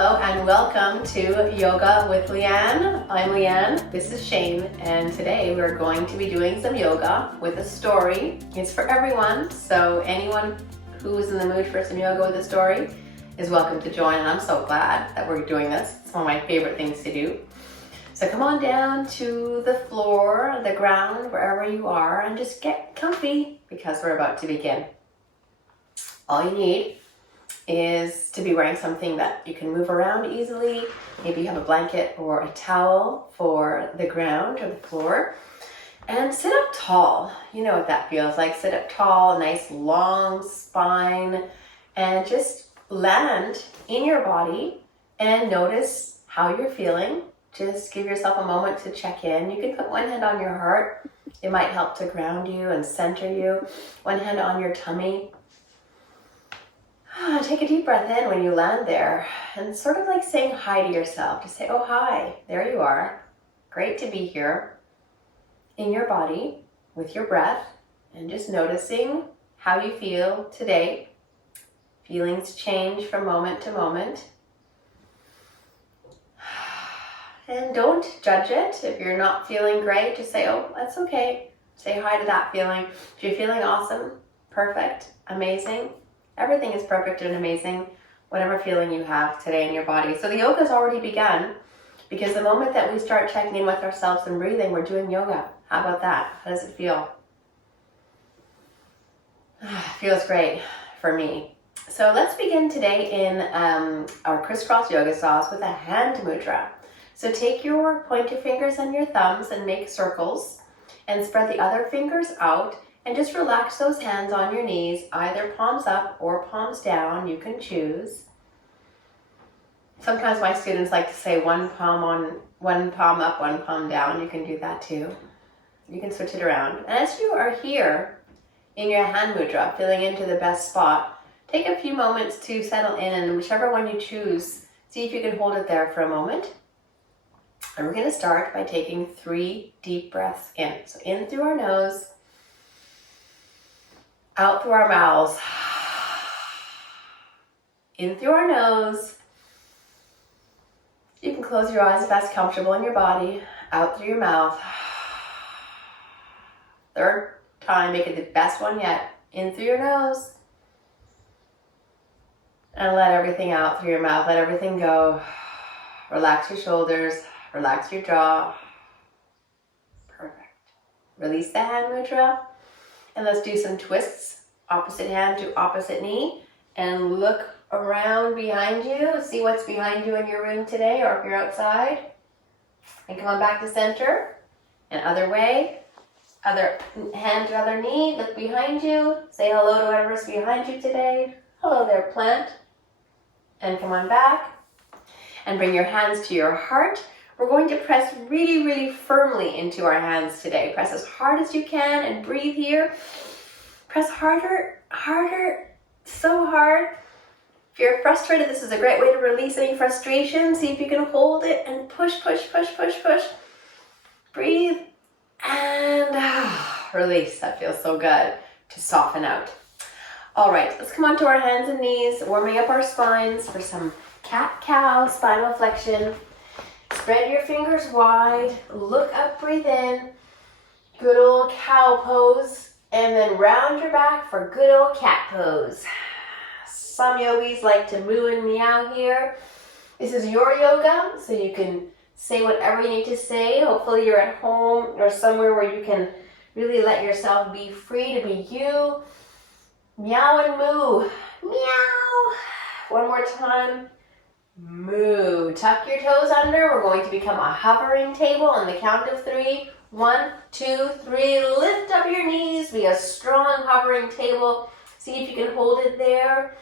Hello and welcome to Yoga with Leanne. I'm Leanne, this is Shane, and today we're going to be doing some yoga with a story. It's for everyone, so anyone who is in the mood for some yoga with a story is welcome to join, and I'm so glad that we're doing this. It's one of my favorite things to do. So come on down to the floor, the ground, wherever you are, and just get comfy because we're about to begin. All you need is to be wearing something that you can move around easily. Maybe you have a blanket or a towel for the ground or the floor. And sit up tall. You know what that feels like. Sit up tall, nice long spine, and just land in your body and notice how you're feeling. Just give yourself a moment to check in. You can put one hand on your heart. It might help to ground you and center you. One hand on your tummy. Take a deep breath in when you land there and sort of like saying hi to yourself. Just say, oh, hi, there you are. Great to be here in your body with your breath and just noticing how you feel today. Feelings change from moment to moment. And don't judge it. If you're not feeling great, just say, oh, that's okay. Say hi to that feeling. If you're feeling awesome, perfect, amazing, everything is perfect and amazing, whatever feeling you have today in your body. So the yoga's already begun because the moment that we start checking in with ourselves and breathing, we're doing yoga. How about that? How does it feel? Feels great for me. So let's begin today in our crisscross yoga sauce with a hand mudra. So take your pointer fingers and your thumbs and make circles and spread the other fingers out. And just relax those hands on your knees, either palms up or palms down, you can choose. Sometimes my students like to say one palm up, one palm down. You can do that too. You can switch it around. And as you are here in your hand mudra, feeling into the best spot, take a few moments to settle in, and whichever one you choose, see if you can hold it there for a moment. And we're going to start by taking 3 deep breaths in. So in through our nose, out through our mouths. In through our nose. You can close your eyes if that's comfortable in your body. Out through your mouth. 3rd time, make it the best one yet. In through your nose. And let everything out through your mouth. Let everything go. Relax your shoulders. Relax your jaw. Perfect. Release the hand mudra. And let's do some twists, opposite hand to opposite knee, and look around behind you, see what's behind you in your room today, or if you're outside. And come on back to center, and other way, other hand to other knee, look behind you, say hello to whoever's behind you today. Hello there, plant. And come on back, and bring your hands to your heart. We're going to press really, really firmly into our hands today. Press as hard as you can and breathe here. Press harder, harder, so hard. If you're frustrated, this is a great way to release any frustration. See if you can hold it and push, push, push, push, push. Breathe and release. That feels so good to soften out. All right, let's come onto our hands and knees, warming up our spines for some cat-cow spinal flexion. Spread your fingers wide, look up, breathe in, good old cow pose, and then round your back for good old cat pose. Some yogis like to moo and meow here. This is your yoga, so you can say whatever you need to say. Hopefully you're at home or somewhere where you can really let yourself be free to be you. Meow and moo. Meow. One more time. Moo. Tuck your toes under. We're going to become a hovering table on the count of 3. 1, 2, 3. Lift up your knees. Be a strong hovering table. See if you can hold it there.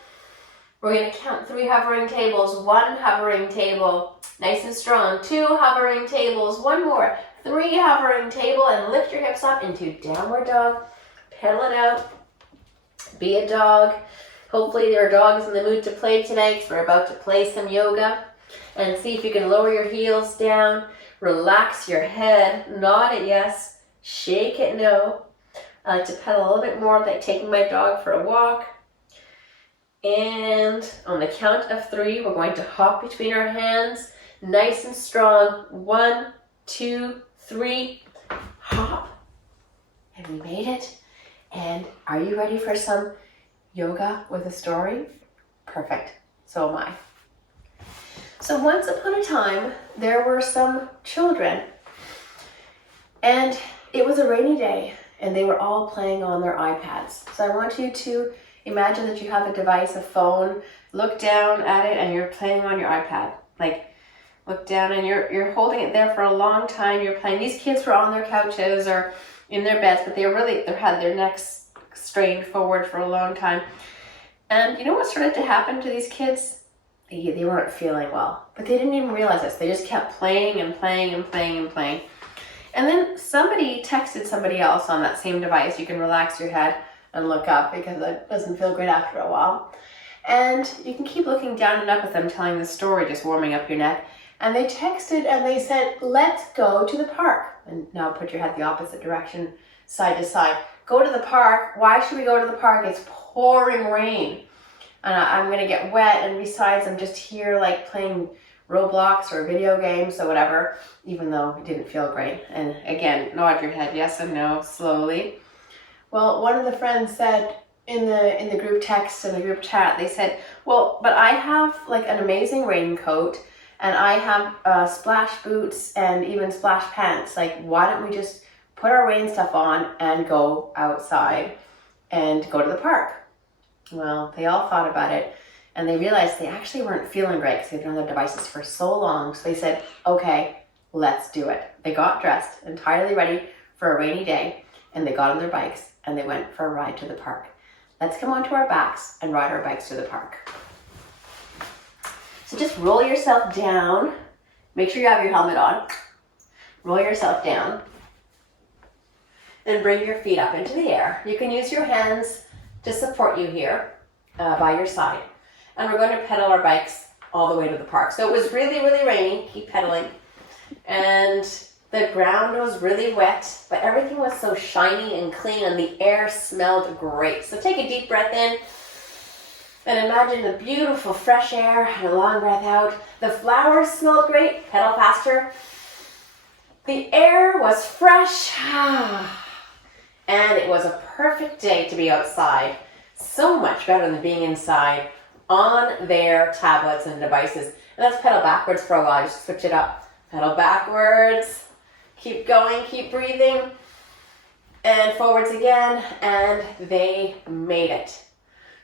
We're going to count 3 hovering tables. 1 hovering table. Nice and strong. 2 hovering tables. 1 more. 3 hovering table. And lift your hips up into downward dog. Pedal it out. Be a dog. Hopefully your dog is in the mood to play today because we're about to play some yoga. And see if you can lower your heels down. Relax your head. Nod it yes. Shake it no. I like to pedal a little bit more, like taking my dog for a walk. And on the count of 3, we're going to hop between our hands, nice and strong. 1, 2, 3, hop. And we made it. And are you ready for some yoga with a story? Perfect. So am I. So once upon a time, there were some children, and it was a rainy day, and they were all playing on their iPads. So I want you to imagine that you have a device, a phone, look down at it, and you're playing on your iPad. Like, look down, and you're holding it there for a long time. You're playing. These kids were on their couches or in their beds, but they had their necks strained forward for a long time. And you know what started to happen to these kids? They weren't feeling well, but they didn't even realize this. They just kept playing and playing and playing and playing. And then somebody texted somebody else on that same device. You can relax your head and look up because it doesn't feel great after a while. And you can keep looking down and up at them telling the story, just warming up your neck. And they texted and they said, let's go to the park. And now put your head the opposite direction, side to side. Go to the park. Why should we go to the park? It's pouring rain. And I'm going to get wet. And besides, I'm just here like playing Roblox or video games or whatever, even though it didn't feel great. And again, nod your head yes and no slowly. Well, one of the friends said in the group text and the group chat, they said, well, but I have like an amazing raincoat and I have splash boots and even splash pants. Like, why don't we just put our rain stuff on and go outside and go to the park? Well, they all thought about it and they realized they actually weren't feeling great because they've been on their devices for so long. So they said, okay, let's do it. They got dressed, entirely ready for a rainy day, and they got on their bikes and they went for a ride to the park. Let's come onto our backs and ride our bikes to the park. So just roll yourself down. Make sure you have your helmet on. Roll yourself down. And bring your feet up into the air. You can use your hands to support you here by your side. And we're going to pedal our bikes all the way to the park. So it was really, really rainy. Keep pedaling. And the ground was really wet, but everything was so shiny and clean and the air smelled great. So take a deep breath in and imagine the beautiful fresh air and a long breath out. The flowers smelled great. Pedal faster. The air was fresh. And it was a perfect day to be outside. So much better than being inside on their tablets and devices. And let's pedal backwards for a while. Just switch it up. Pedal backwards. Keep going. Keep breathing. And forwards again. And they made it.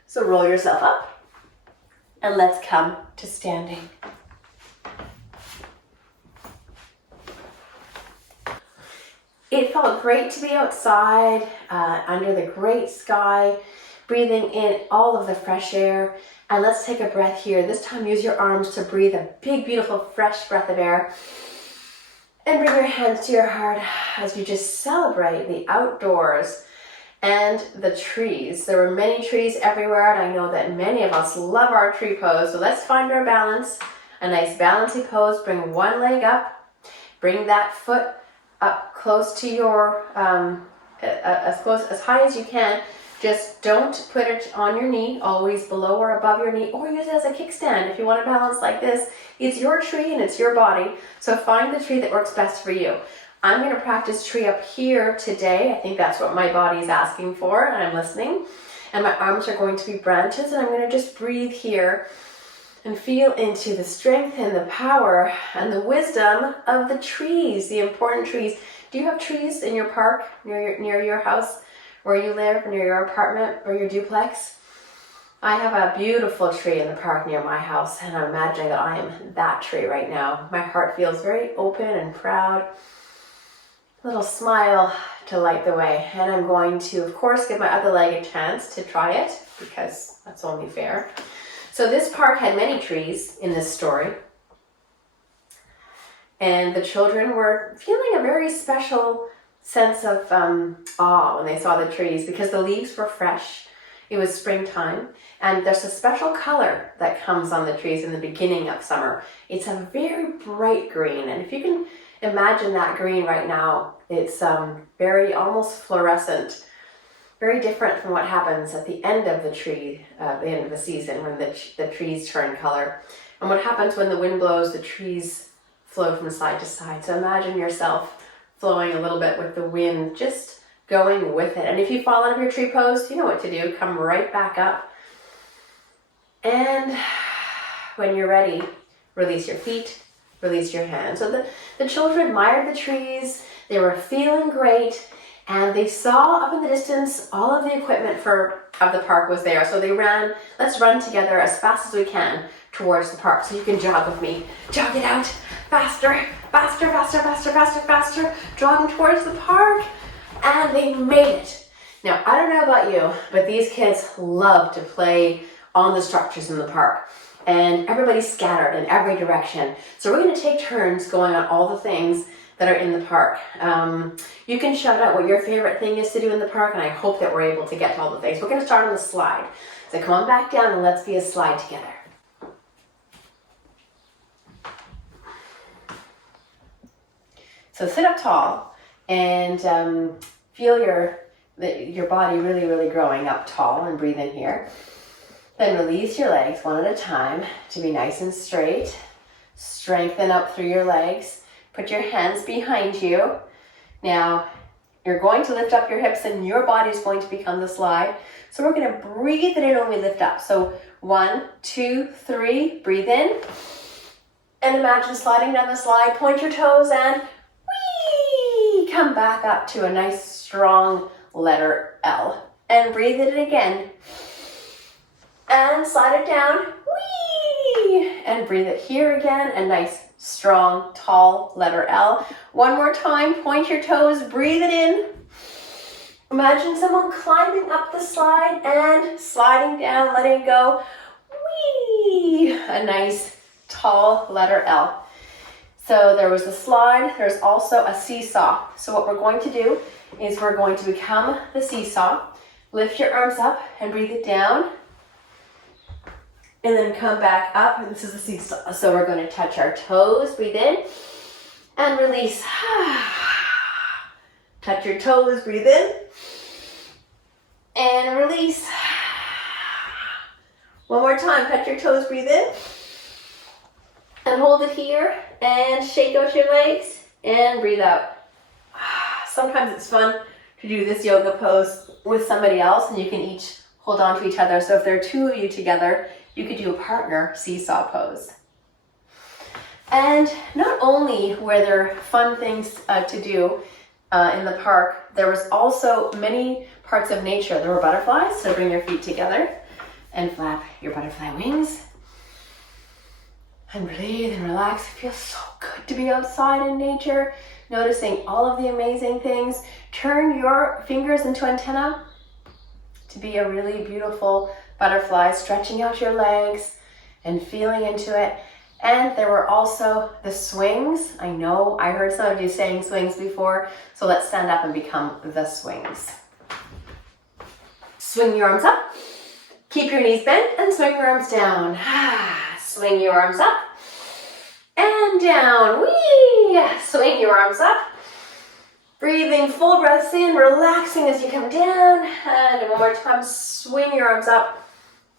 So roll yourself up. And let's come to standing. It felt great to be outside under the great sky, breathing in all of the fresh air. And let's take a breath here. This time use your arms to breathe a big, beautiful, fresh breath of air. And bring your hands to your heart as you just celebrate the outdoors and the trees. There were many trees everywhere, and I know that many of us love our tree pose. So let's find our balance, a nice balancing pose. Bring one leg up, bring that foot up close to your, as high as you can. Just don't put it on your knee, always below or above your knee, or use it as a kickstand if you want to balance like this. It's your tree and it's your body, so find the tree that works best for you. I'm going to practice tree up here today. I think that's what my body is asking for, and I'm listening. And my arms are going to be branches, and I'm going to just breathe here and feel into the strength and the power and the wisdom of the trees, the important trees. Do you have trees in your park, near your house, where you live, near your apartment or your duplex? I have a beautiful tree in the park near my house, and I'm imagining that I am that tree right now. My heart feels very open and proud. A little smile to light the way. And I'm going to, of course, give my other leg a chance to try it, because that's only fair. So this park had many trees in this story. And the children were feeling a very special sense of awe when they saw the trees, because the leaves were fresh. It was springtime, and there's a special color that comes on the trees in the beginning of summer. It's a very bright green, and if you can imagine that green right now, it's very almost fluorescent, very different from what happens at the end of the tree, the end of the season, when the trees turn color. And what happens when the wind blows, the trees flow from side to side. So imagine yourself flowing a little bit with the wind, just going with it. And if you fall out of your tree pose, you know what to do. Come right back up. And when you're ready, release your feet, release your hands. So the children admired the trees. They were feeling great. And they saw up in the distance all of the equipment of the park was there. So they ran, let's run together as fast as we can towards the park. So you can jog with me. Jog it out. Faster, faster, faster, faster, faster, faster. Jogging towards the park. And they made it. Now, I don't know about you, but these kids love to play on the structures in the park. And everybody's scattered in every direction. So we're going to take turns going on all the things that are in the park. You can shout out what your favorite thing is to do in the park, and I hope that we're able to get to all the things. We're going to start on the slide. So come on back down and let's be a slide together. So sit up tall and feel your body really, really growing up tall, and breathe in here. Then release your legs one at a time to be nice and straight. Strengthen up through your legs. Put your hands behind you. Now, you're going to lift up your hips and your body is going to become the slide. So we're going to breathe it in when we lift up. So 1, 2, 3, breathe in. And imagine sliding down the slide. Point your toes and whee! Come back up to a nice strong letter L. And breathe it in again. And slide it down. Whee! And breathe it here again. A nice strong, tall letter L. One more time, point your toes, breathe it in. Imagine someone climbing up the slide and sliding down, letting go. Whee! A nice, tall letter L. So there was a slide, there's also a seesaw. So what we're going to do is we're going to become the seesaw. Lift your arms up and breathe it down. And then come back up, and this is the seesaw. So we're going to touch our toes, breathe in, and release. Touch your toes, breathe in, and release. One more time, touch your toes, breathe in, and hold it here, and shake out your legs, and breathe out. Sometimes it's fun to do this yoga pose with somebody else, and you can each hold on to each other. So if there are two of you together, you could do a partner seesaw pose. And not only were there fun things to do in the park, there was also many parts of nature. There were butterflies, so bring your feet together and flap your butterfly wings. And breathe and relax. It feels so good to be outside in nature, noticing all of the amazing things. Turn your fingers into antennae to be a really beautiful butterfly, stretching out your legs and feeling into it. And there were also the swings. I know I heard some of you saying swings before, so let's stand up and become the swings. Swing your arms up, keep your knees bent, and swing your arms down. Swing your arms up and down. Whee! Swing your arms up. Breathing full breaths in, relaxing as you come down. And one more time, swing your arms up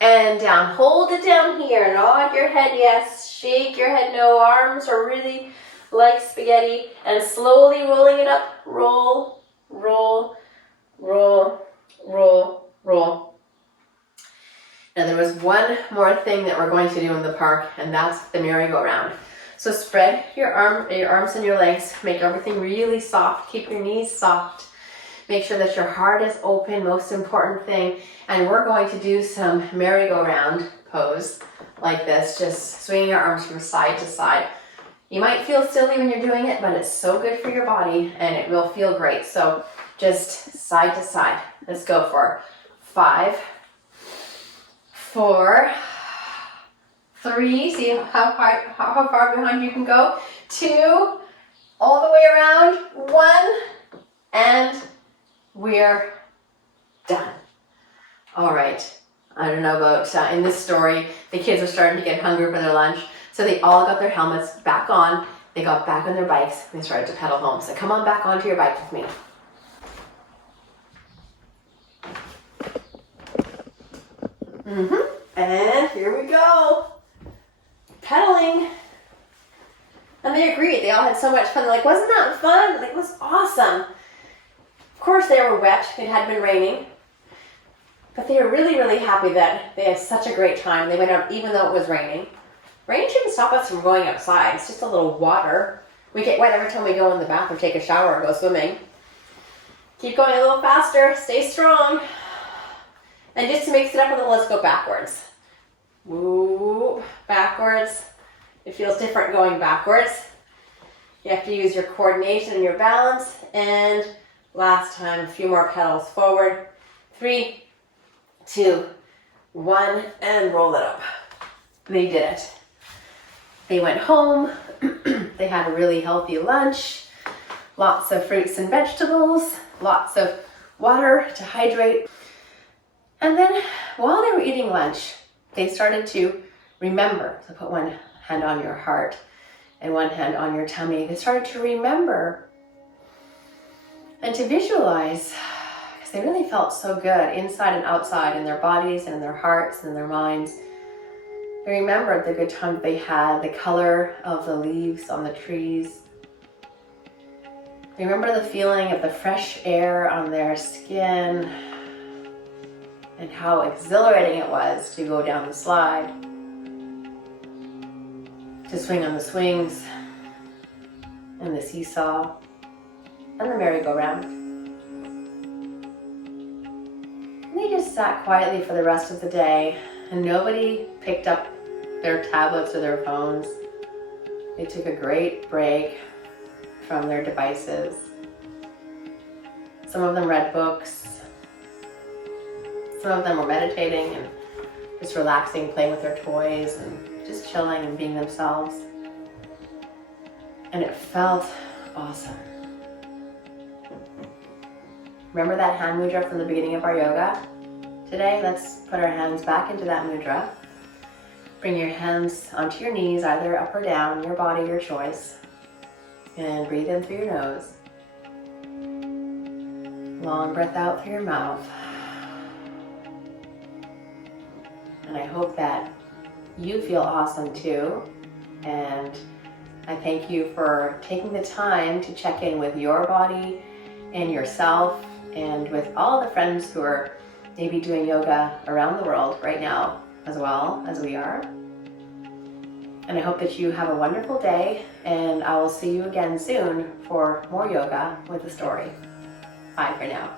and down. Hold it down here. Nod your head, yes. Shake your head, no. Arms are really like spaghetti. And slowly rolling it up. Roll, roll, roll, roll, roll. Now there was one more thing that we're going to do in the park, and that's the merry-go-round. So spread your arms and your legs. Make everything really soft. Keep your knees soft. Make sure that your heart is open, most important thing. And we're going to do some merry-go-round pose like this, just swinging your arms from side to side. You might feel silly when you're doing it, but it's so good for your body and it will feel great. So just side to side. Let's go for 5, 4, 3, see how far behind you can go. 2, all the way around. 1, and we're done. All right. I don't know about in this story, the kids were starting to get hungry for their lunch, so they all got their helmets back on. They got back on their bikes and they started to pedal home. So come on back onto your bike with me. And here we go. Pedaling. And they agreed. They all had so much fun. They're like, wasn't that fun? Like, it was awesome. Of course, they were wet. It had been raining. But they were really, really happy that they had such a great time. They went out even though it was raining. Rain shouldn't stop us from going outside. It's just a little water. We get wet every time we go in the bathroom, take a shower, or go swimming. Keep going a little faster. Stay strong. And just to mix it up a little, let's go backwards. Woo, backwards. It feels different going backwards. You have to use your coordination and your balance. And last time, a few more pedals forward. 3, 2, 1, and roll it up. They did it. They went home. They had a really healthy lunch. Lots of fruits and vegetables. Lots of water to hydrate. And then while they were eating lunch, they started to remember. So put one hand on your heart and one hand on your tummy. They started to remember and to visualize, because they really felt so good inside and outside, in their bodies and in their hearts and their minds. They remembered the good time they had, the color of the leaves on the trees. Remember the feeling of the fresh air on their skin and how exhilarating it was to go down the slide, to swing on the swings and the seesaw and the merry-go-round. And they just sat quietly for the rest of the day, and nobody picked up their tablets or their phones. They took a great break from their devices. Some of them read books. Some of them were meditating and just relaxing, playing with their toys and just chilling and being themselves. And it felt awesome. Remember that hand mudra from the beginning of our yoga? Today, let's put our hands back into that mudra. Bring your hands onto your knees, either up or down, your body, your choice. And breathe in through your nose. Long breath out through your mouth. And I hope that you feel awesome too. And I thank you for taking the time to check in with your body and yourself and with all the friends who are maybe doing yoga around the world right now as well as we are. And I hope that you have a wonderful day, and I will see you again soon for more yoga with a story. Bye for now.